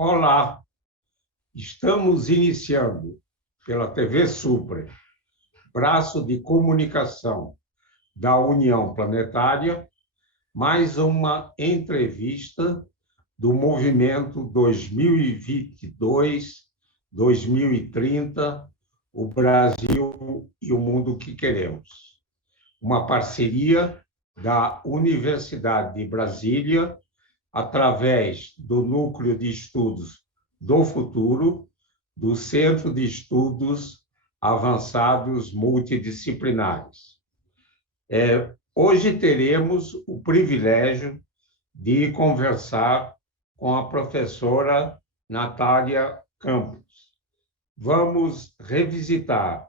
Olá, estamos iniciando pela TV Supre, braço de comunicação da União Planetária, mais uma entrevista do movimento 2022-2030, o Brasil e o mundo que queremos. Uma parceria da Universidade de Brasília, através do Núcleo de Estudos do Futuro, do Centro de Estudos Avançados Multidisciplinares. Hoje teremos o privilégio de conversar com a professora Natália Campos. Vamos revisitar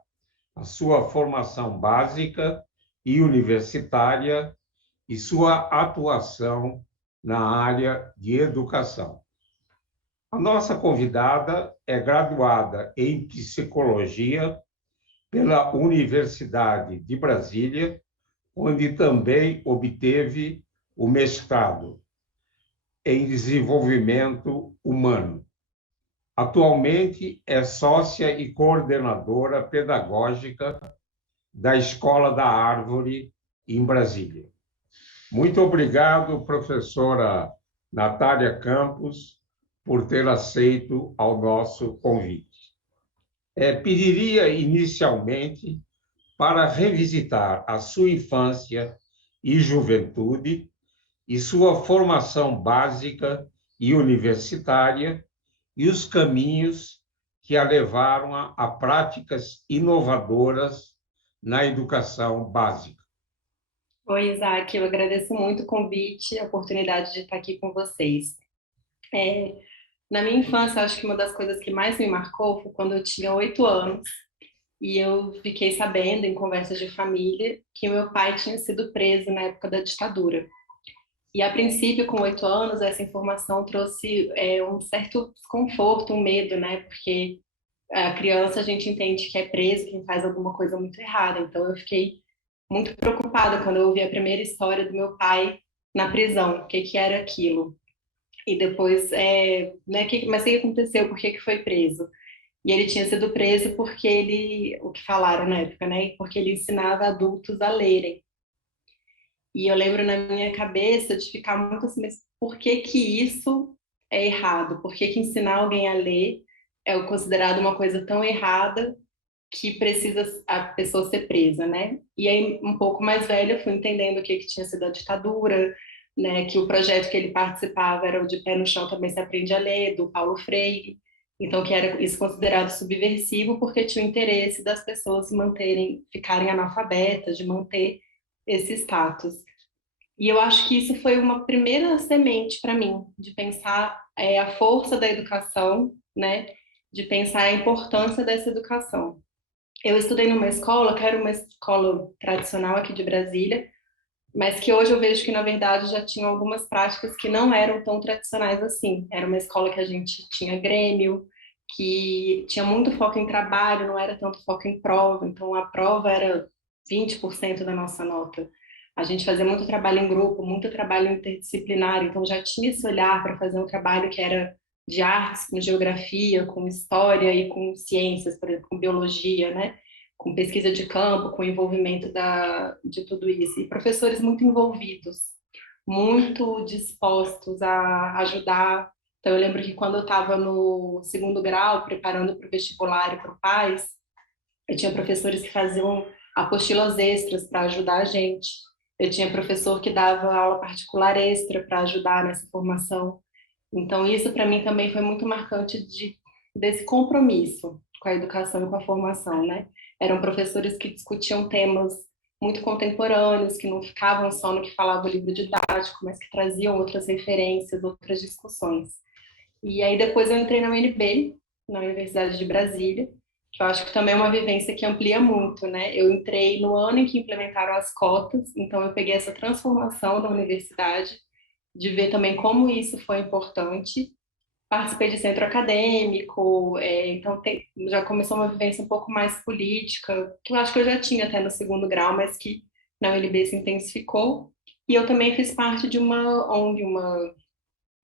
a sua formação básica e universitária e sua atuação na área de educação. A nossa convidada é graduada em Psicologia pela Universidade de Brasília, onde também obteve o mestrado em Desenvolvimento Humano. Atualmente é sócia e coordenadora pedagógica da Escola da Árvore, em Brasília. Muito obrigado, professora Natália Campos, por ter aceito ao nosso convite. Pediria inicialmente para revisitar a sua infância e juventude e sua formação básica e universitária e os caminhos que a levaram a práticas inovadoras na educação básica. Oi, Isaac, eu agradeço muito o convite, a oportunidade de estar aqui com vocês. Na minha infância, acho que uma das coisas que mais me marcou foi quando eu tinha 8 anos e eu fiquei sabendo, em conversas de família, que meu pai tinha sido preso na época da ditadura. E, a princípio, com 8 anos, essa informação trouxe um certo desconforto, um medo, né? Porque a criança, a gente entende que é preso quem faz alguma coisa muito errada. Então, eu fiquei muito preocupada quando eu ouvi a primeira história do meu pai na prisão, o que que era aquilo. E depois, né, mas o que aconteceu? Por que que foi preso? E ele tinha sido preso porque o que falaram na época, né? Porque ele ensinava adultos a lerem. E eu lembro na minha cabeça de ficar muito assim, mas por que que isso é errado? Por que que ensinar alguém a ler é considerado uma coisa tão errada que precisa a pessoa ser presa, né? E aí, um pouco mais velha, eu fui entendendo o que que tinha sido a ditadura, né? Que o projeto que ele participava era o De Pé no Chão Também Se Aprende a Ler, do Paulo Freire. Então, que era isso considerado subversivo porque tinha o interesse das pessoas se manterem, ficarem analfabetas, de manter esse status. E eu acho que isso foi uma primeira semente para mim, de pensar a força da educação, né? De pensar a importância dessa educação. Eu estudei numa escola, que era uma escola tradicional aqui de Brasília, mas que hoje eu vejo que, na verdade, já tinham algumas práticas que não eram tão tradicionais assim. Era uma escola que a gente tinha grêmio, que tinha muito foco em trabalho, não era tanto foco em prova, então a prova era 20% da nossa nota. A gente fazia muito trabalho em grupo, muito trabalho interdisciplinar, então já tinha esse olhar para fazer um trabalho que era de artes, com geografia, com história e com ciências, por exemplo, com biologia, né? Com pesquisa de campo, com envolvimento de tudo isso. E professores muito envolvidos, muito dispostos a ajudar. Então, eu lembro que quando eu estava no segundo grau, preparando para o vestibular e para o PAS, eu tinha professores que faziam apostilas extras para ajudar a gente. Eu tinha professor que dava aula particular extra para ajudar nessa formação. Então, isso para mim também foi muito marcante desse compromisso com a educação e com a formação, né? Eram professores que discutiam temas muito contemporâneos, que não ficavam só no que falava o livro didático, mas que traziam outras referências, outras discussões. E aí depois eu entrei na UNB, na Universidade de Brasília, que eu acho que também é uma vivência que amplia muito, né? Eu entrei no ano em que implementaram as cotas, então eu peguei essa transformação da universidade, de ver também como isso foi importante. Participei de centro acadêmico, então já começou uma vivência um pouco mais política, que eu acho que eu já tinha até no segundo grau, mas que na UNB se intensificou. E eu também fiz parte de uma ONG, uma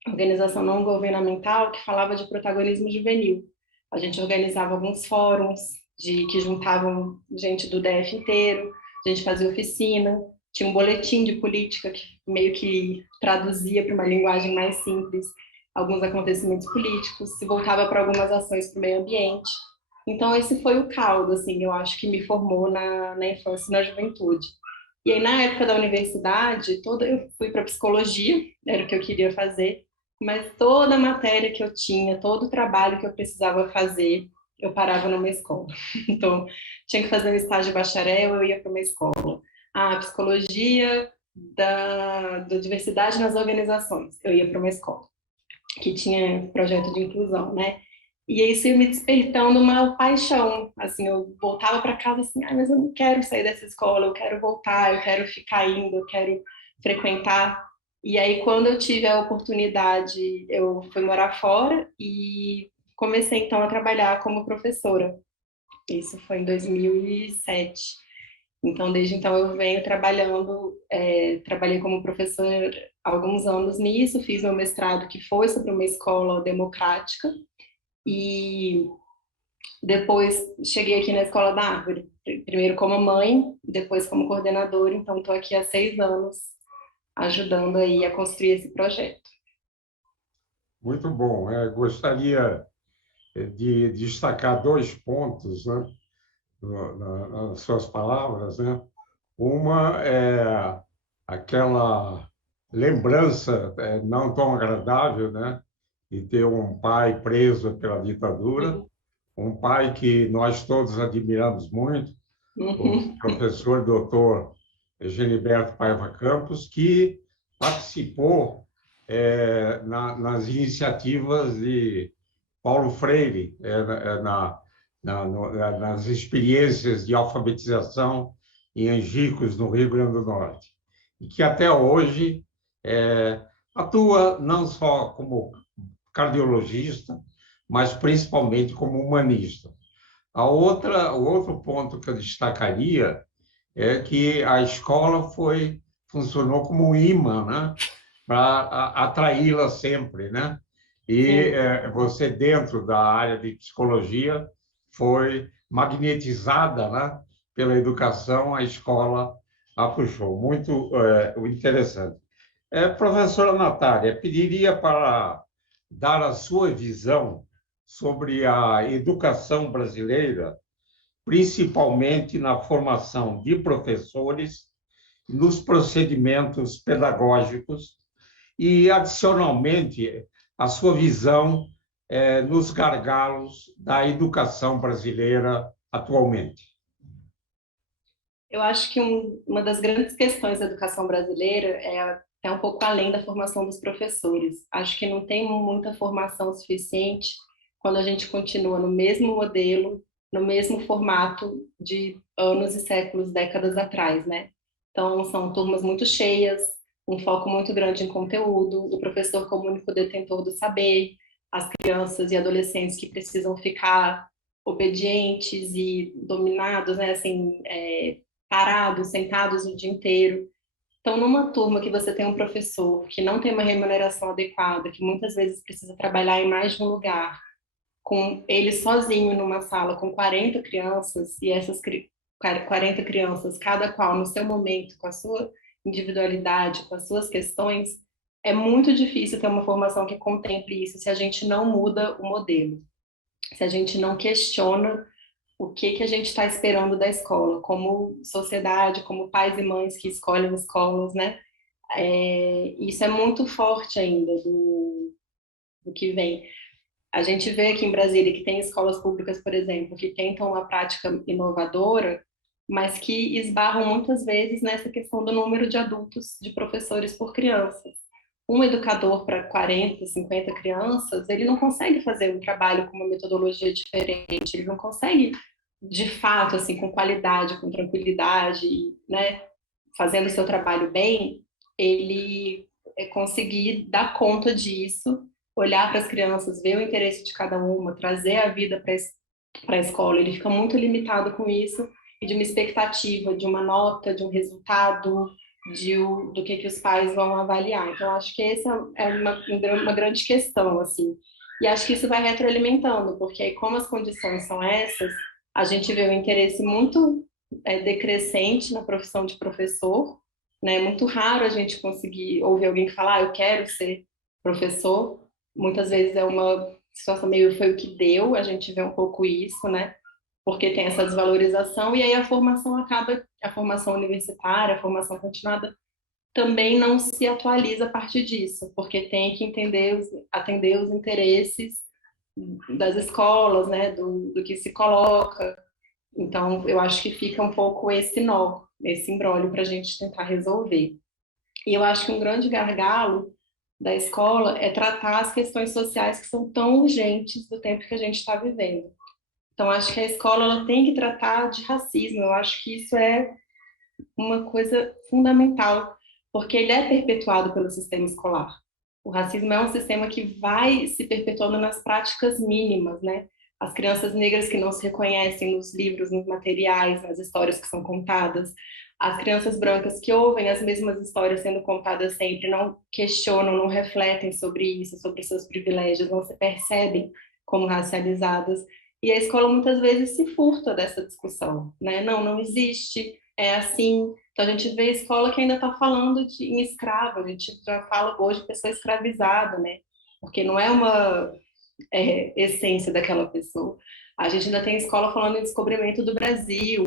organização não governamental que falava de protagonismo juvenil. A gente organizava alguns fóruns que juntavam gente do DF inteiro, a gente fazia oficina, tinha um boletim de política que meio que traduzia para uma linguagem mais simples alguns acontecimentos políticos, se voltava para algumas ações para o meio ambiente. Então, esse foi o caldo, assim, eu acho que me formou na infância e na juventude. E aí, na época da universidade, eu fui para psicologia, era o que eu queria fazer, mas toda a matéria que eu tinha, todo o trabalho que eu precisava fazer, eu parava numa escola. Então, tinha que fazer um estágio de bacharel, eu ia para uma escola. Ah, psicologia da diversidade nas organizações, eu ia para uma escola que tinha projeto de inclusão, né? E isso ia me despertando uma paixão, assim, eu voltava para casa assim, ah, mas eu não quero sair dessa escola, eu quero voltar, eu quero ficar indo, eu quero frequentar. E aí, quando eu tive a oportunidade, eu fui morar fora e comecei, então, a trabalhar como professora. Isso foi em 2007. Então, desde então, eu venho trabalhando, trabalhei como professora há alguns anos nisso, fiz meu mestrado que foi sobre uma escola democrática e depois cheguei aqui na Escola da Árvore, primeiro como mãe, depois como coordenadora, então estou aqui há 6 anos ajudando aí a construir esse projeto. Muito bom. Gostaria de destacar dois pontos, né, nas suas palavras, né? Uma é aquela lembrança não tão agradável, né, de ter um pai preso pela ditadura, um pai que nós todos admiramos muito, o Uhum. professor doutor Geniberto Paiva Campos, que participou nas iniciativas de Paulo Freire, nas experiências de alfabetização em Angicos, no Rio Grande do Norte, e que até hoje é, atua não só como cardiologista, mas principalmente como humanista. O outro ponto que eu destacaria é que a escola funcionou como um imã, né, para atraí-la sempre, né? E Sim. você, dentro da área de psicologia, foi magnetizada, né, pela educação, a escola a puxou. Muito interessante. Professora Natália, pediria para dar a sua visão sobre a educação brasileira, principalmente na formação de professores, nos procedimentos pedagógicos e, adicionalmente, a sua visão nos gargalos da educação brasileira atualmente. Eu acho que uma das grandes questões da educação brasileira é até um pouco além da formação dos professores. Acho que não tem muita formação suficiente quando a gente continua no mesmo modelo, no mesmo formato de anos e séculos, décadas atrás, né? Então, são turmas muito cheias, um foco muito grande em conteúdo, o professor como único detentor do saber, as crianças e adolescentes que precisam ficar obedientes e dominados, né? Assim, parados, sentados o dia inteiro. Então, numa turma que você tem um professor que não tem uma remuneração adequada, que muitas vezes precisa trabalhar em mais de um lugar, com ele sozinho numa sala com 40 crianças, e essas 40 crianças, cada qual no seu momento, com a sua individualidade, com as suas questões, é muito difícil ter uma formação que contemple isso se a gente não muda o modelo, se a gente não questiona o que que a gente está esperando da escola, como sociedade, como pais e mães que escolhem escolas, né? Isso é muito forte ainda do que vem. A gente vê aqui em Brasília que tem escolas públicas, por exemplo, que tentam uma prática inovadora, mas que esbarram muitas vezes nessa questão do número de adultos, de professores por crianças. Um educador para 40, 50 crianças, ele não consegue fazer um trabalho com uma metodologia diferente, ele não consegue, de fato, assim, com qualidade, com tranquilidade, né, fazendo o seu trabalho bem, ele conseguir dar conta disso, olhar para as crianças, ver o interesse de cada uma, trazer a vida para a escola. Ele fica muito limitado com isso e de uma expectativa, de uma nota, de um resultado, do que os pais vão avaliar. Então, acho que essa é uma grande questão, assim. E acho que isso vai retroalimentando, porque aí, como as condições são essas, a gente vê um interesse muito decrescente na profissão de professor, né? É muito raro a gente conseguir ouvir alguém falar, eu quero ser professor. Muitas vezes é uma situação meio foi o que deu, a gente vê um pouco isso, né? Porque tem essa desvalorização, e aí a formação acaba, a formação universitária, a formação continuada, também não se atualiza a partir disso, porque tem que atender os interesses das escolas, né, do que se coloca. Então, eu acho que fica um pouco esse nó, esse imbróglio para a gente tentar resolver. E eu acho que um grande gargalo da escola é tratar as questões sociais que são tão urgentes do tempo que a gente está vivendo. Então, acho que a escola ela tem que tratar de racismo. Eu acho que isso é uma coisa fundamental, porque ele é perpetuado pelo sistema escolar. O racismo é um sistema que vai se perpetuando nas práticas mínimas, né? As crianças negras que não se reconhecem nos livros, nos materiais, nas histórias que são contadas, as crianças brancas que ouvem as mesmas histórias sendo contadas sempre, não questionam, não refletem sobre isso, sobre seus privilégios, não se percebem como racializadas. E a escola muitas vezes se furta dessa discussão, né? Não, não existe, é assim. Então a gente vê escola que ainda está falando em escravo, a gente já fala hoje de pessoa escravizada, né? Porque não é uma essência daquela pessoa. A gente ainda tem escola falando em descobrimento do Brasil,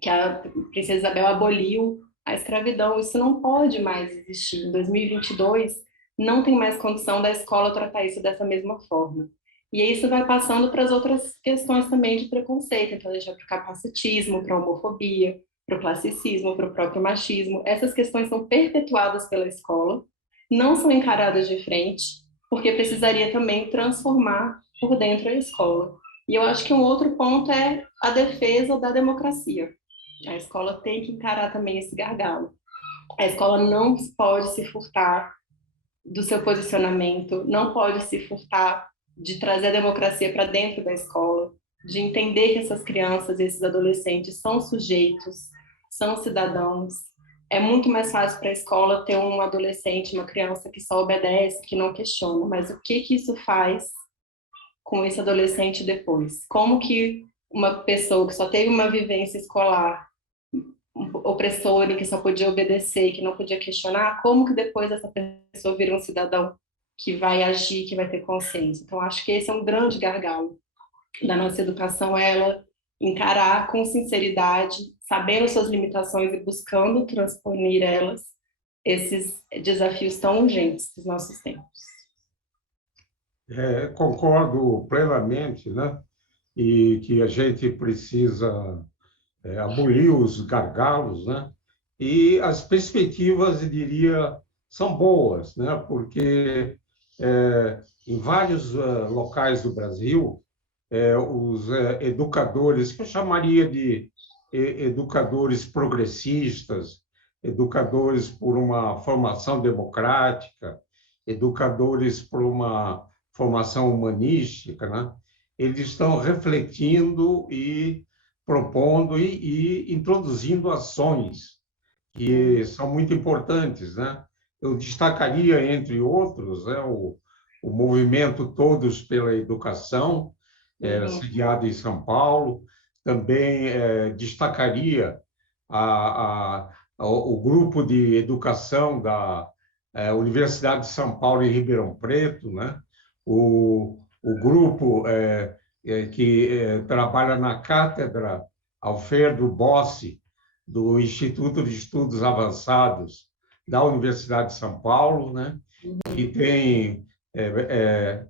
que a princesa Isabel aboliu a escravidão. Isso não pode mais existir. Em 2022, não tem mais condição da escola tratar isso dessa mesma forma. E isso vai passando para as outras questões também de preconceito. Então, a gente vai para o capacitismo, para a homofobia, para o classicismo, para o próprio machismo. Essas questões são perpetuadas pela escola, não são encaradas de frente, porque precisaria também transformar por dentro a escola. E eu acho que um outro ponto é a defesa da democracia. A escola tem que encarar também esse gargalo. A escola não pode se furtar do seu posicionamento, não pode se furtar de trazer a democracia para dentro da escola, de entender que essas crianças, esses adolescentes são sujeitos, são cidadãos. É muito mais fácil para a escola ter um adolescente, uma criança que só obedece, que não questiona, mas o que isso faz com esse adolescente depois? Como que uma pessoa que só teve uma vivência escolar opressora, que só podia obedecer, que não podia questionar, como que depois essa pessoa vira um cidadão que vai agir, que vai ter consciência? Então, acho que esse é um grande gargalo da nossa educação, é ela encarar com sinceridade, sabendo suas limitações e buscando transponir elas, esses desafios tão urgentes dos nossos tempos. Concordo plenamente, né? E que a gente precisa abolir os gargalos, né? E as perspectivas, eu diria, são boas, né? Porque em vários locais do Brasil, os educadores, que eu chamaria de educadores progressistas, educadores por uma formação democrática, educadores por uma formação humanística, né? Eles estão refletindo e propondo e introduzindo ações que são muito importantes, né? Eu destacaria, entre outros, né, o movimento Todos pela Educação, sediado em São Paulo. Também destacaria o grupo de educação da Universidade de São Paulo em Ribeirão Preto, né? O grupo que trabalha na cátedra Alfredo Bossi, do Instituto de Estudos Avançados da Universidade de São Paulo, né? Que tem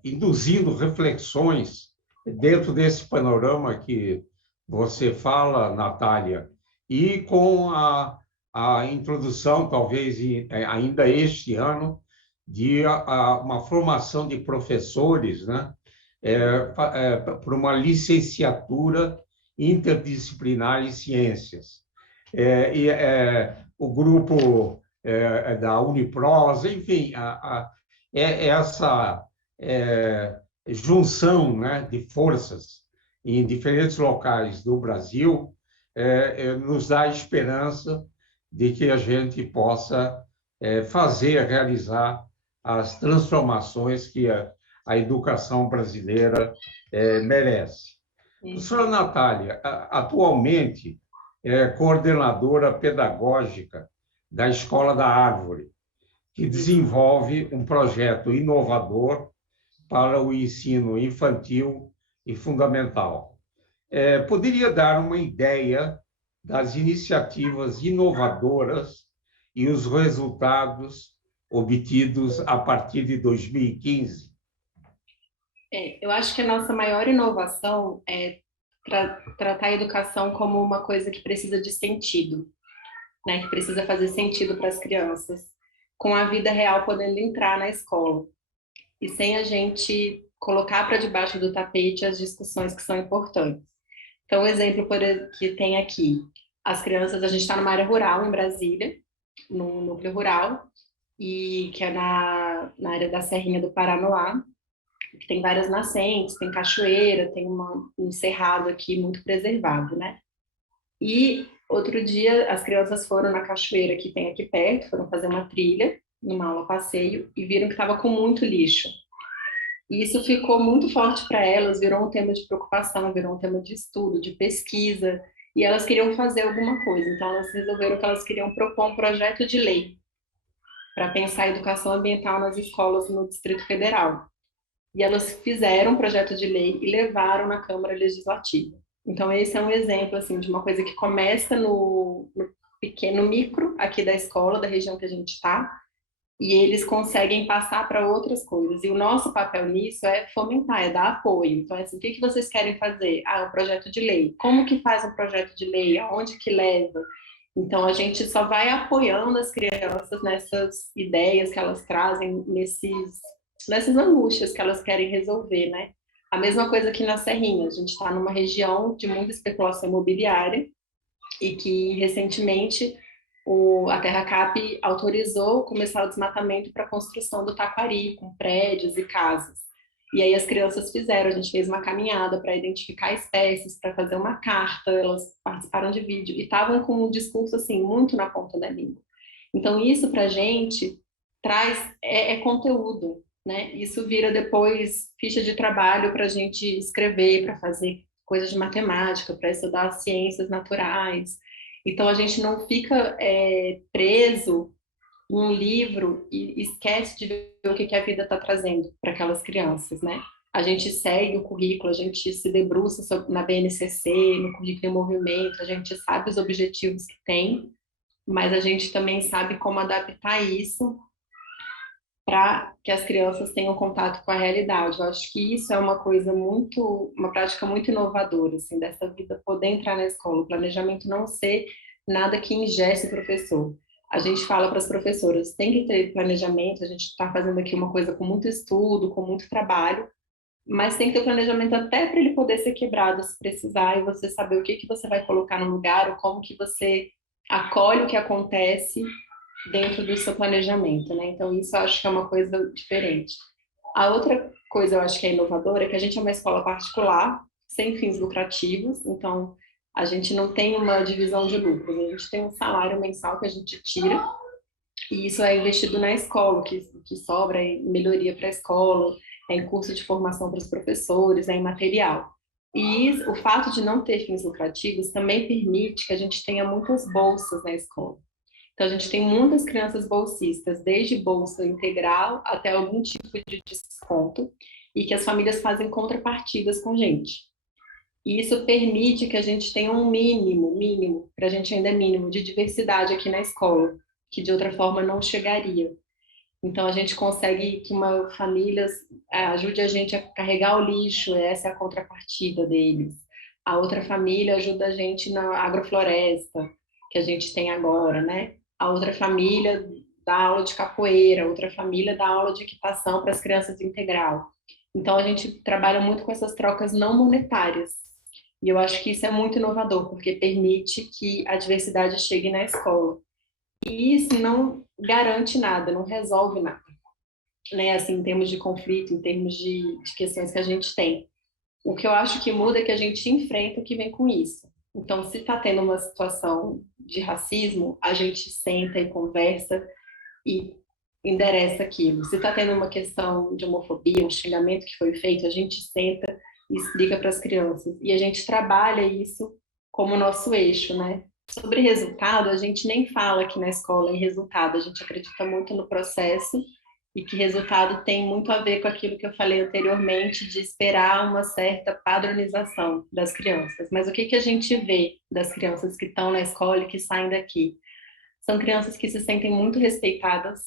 induzindo reflexões dentro desse panorama que você fala, Natália, e com a introdução, talvez ainda este ano, de uma formação de professores, né? Por uma licenciatura interdisciplinar em ciências. O grupo da Unipros, enfim, essa junção, né, de forças em diferentes locais do Brasil nos dá a esperança de que a gente possa realizar as transformações que a educação brasileira merece. Professora Natália, atualmente é coordenadora pedagógica da Escola da Árvore, que desenvolve um projeto inovador para o ensino infantil e fundamental. Poderia dar uma ideia das iniciativas inovadoras e os resultados obtidos a partir de 2015? Eu acho que a nossa maior inovação é tratar a educação como uma coisa que precisa de sentido, né? Que precisa fazer sentido para as crianças, com a vida real podendo entrar na escola e sem a gente colocar para debaixo do tapete as discussões que são importantes. Então, o exemplo que tem aqui, as crianças, a gente está numa área rural em Brasília, no núcleo rural, e que é na área da Serrinha do Paranoá, que tem várias nascentes, tem cachoeira, tem um cerrado aqui muito preservado, né? E outro dia as crianças foram na cachoeira que tem aqui perto, foram fazer uma trilha, numa aula passeio, e viram que estava com muito lixo. E isso ficou muito forte para elas, virou um tema de preocupação, virou um tema de estudo, de pesquisa, e elas queriam fazer alguma coisa. Então elas resolveram que elas queriam propor um projeto de lei para pensar a educação ambiental nas escolas no Distrito Federal. E elas fizeram um projeto de lei e levaram na Câmara Legislativa. Então, esse é um exemplo assim, de uma coisa que começa no pequeno micro aqui da escola, da região que a gente está, e eles conseguem passar para outras coisas. E o nosso papel nisso é fomentar, é dar apoio. Então, assim, o que vocês querem fazer? Um projeto de lei. Como que faz um projeto de lei? Aonde que leva? Então, a gente só vai apoiando as crianças nessas ideias que elas trazem, nessas angústias que elas querem resolver, né? A mesma coisa aqui na Serrinha. A gente está numa região de muita especulação imobiliária e que, recentemente, a TerraCap autorizou começar o desmatamento para a construção do Taquari, com prédios e casas. E aí as crianças fizeram, a gente fez uma caminhada para identificar espécies, para fazer uma carta, elas participaram de vídeo e estavam com um discurso assim muito na ponta da língua. Então isso para a gente traz conteúdo, né? Isso vira depois ficha de trabalho para a gente escrever, para fazer coisas de matemática, para estudar ciências naturais. Então a gente não fica preso em um livro e esquece de ver o que a vida está trazendo para aquelas crianças, né? A gente segue o currículo, a gente se debruça na BNCC, no currículo em movimento, a gente sabe os objetivos que tem, mas a gente também sabe como adaptar isso para que as crianças tenham contato com a realidade. Eu acho que isso é uma prática muito inovadora, assim, dessa vida poder entrar na escola, o planejamento não ser nada que ingesse o professor. A gente fala para as professoras, tem que ter planejamento, a gente está fazendo aqui uma coisa com muito estudo, com muito trabalho, mas tem que ter planejamento até para ele poder ser quebrado se precisar, e você saber o que você vai colocar no lugar, ou como que você acolhe o que acontece dentro do seu planejamento, né? Então, isso eu acho que é uma coisa diferente. A outra coisa eu acho que é inovadora é que a gente é uma escola particular, sem fins lucrativos, então a gente não tem uma divisão de lucros, a gente tem um salário mensal que a gente tira, e isso é investido na escola, que sobra em melhoria para a escola, é em curso de formação para os professores, é em material. E o fato de não ter fins lucrativos também permite que a gente tenha muitas bolsas na escola. Então, a gente tem muitas crianças bolsistas, desde bolsa integral até algum tipo de desconto, e que as famílias fazem contrapartidas com a gente. E isso permite que a gente tenha um mínimo, para a gente ainda é mínimo, de diversidade aqui na escola, que de outra forma não chegaria. Então, a gente consegue que uma família ajude a gente a carregar o lixo, essa é a contrapartida deles. A outra família ajuda a gente na agrofloresta, que a gente tem agora, né? A outra família dá aula de capoeira, a outra família dá aula de equitação para as crianças integral. Então, a gente trabalha muito com essas trocas não monetárias. E eu acho que isso é muito inovador, porque permite que a diversidade chegue na escola. E isso não garante nada, não resolve nada, né? Assim, em termos de conflito, em termos de questões que a gente tem. O que eu acho que muda é que a gente enfrenta o que vem com isso. Então, se está tendo uma situação de racismo, a gente senta e conversa e endereça aquilo. Se está tendo uma questão de homofobia, um xingamento que foi feito, a gente senta e explica para as crianças. E a gente trabalha isso como nosso eixo, né? Sobre resultado, a gente nem fala aqui na escola em resultado, a gente acredita muito no processo e que resultado tem muito a ver com aquilo que eu falei anteriormente, de esperar uma certa padronização das crianças. Mas o que que a gente vê das crianças que estão na escola e que saem daqui? São crianças que se sentem muito respeitadas,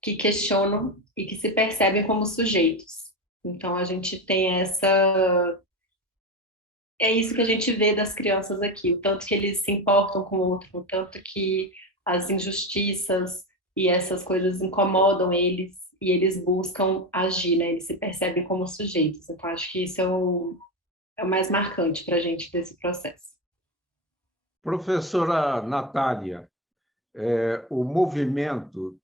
que questionam e que se percebem como sujeitos. Então a gente tem essa. É isso que a gente vê das crianças aqui, o tanto que eles se importam com o outro, o tanto que as injustiças e essas coisas incomodam eles e eles buscam agir, né? Eles se percebem como sujeitos. Então acho que isso é o mais marcante para a gente desse processo. Professora Natália, o movimento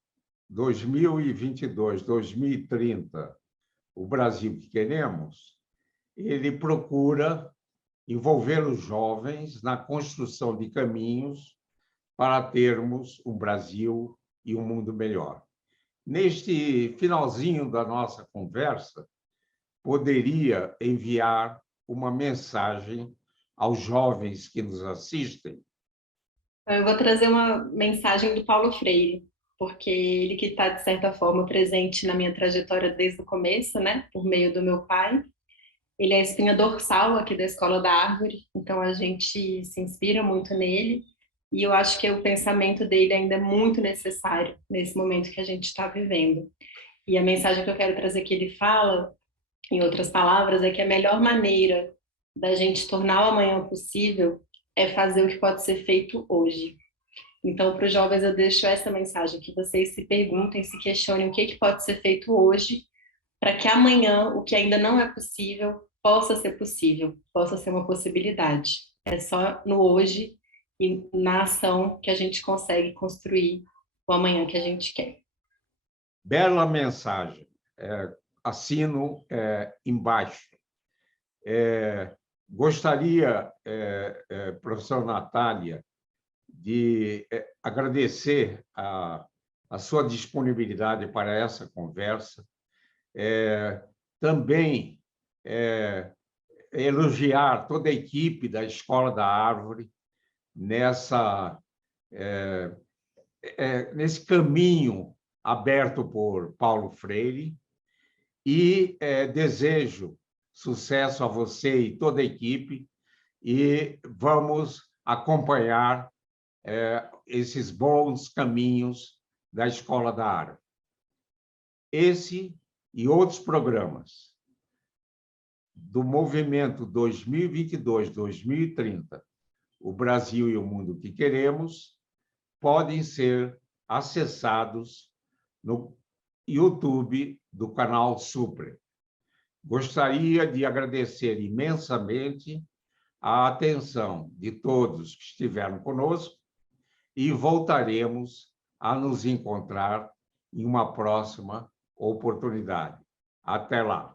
2022, 2030, o Brasil que queremos, ele procura envolver os jovens na construção de caminhos para termos um Brasil e um mundo melhor. Neste finalzinho da nossa conversa, poderia enviar uma mensagem aos jovens que nos assistem? Eu vou trazer uma mensagem do Paulo Freire, porque ele que está, de certa forma, presente na minha trajetória desde o começo, né, por meio do meu pai. Ele é a espinha dorsal aqui da Escola da Árvore, então a gente se inspira muito nele, e eu acho que o pensamento dele ainda é muito necessário nesse momento que a gente está vivendo. E a mensagem que eu quero trazer que ele fala, em outras palavras, é que a melhor maneira da gente tornar o amanhã possível é fazer o que pode ser feito hoje. Então, para os jovens, eu deixo essa mensagem, que vocês se perguntem, se questionem o que, que pode ser feito hoje, para que amanhã, o que ainda não é possível, possa ser uma possibilidade. É só no hoje e na ação que a gente consegue construir o amanhã que a gente quer. Bela mensagem. Assino embaixo. Gostaria, professor Natália, de agradecer a sua disponibilidade para essa conversa. Também elogiar toda a equipe da Escola da Árvore nesse caminho aberto por Paulo Freire e desejo sucesso a você e toda a equipe e vamos acompanhar esses bons caminhos da Escola da Árvore. Esse e outros programas do movimento 2022-2030, o Brasil e o mundo que queremos, podem ser acessados no YouTube do canal Supre. Gostaria de agradecer imensamente a atenção de todos que estiveram conosco e voltaremos a nos encontrar em uma próxima oportunidade. Até lá!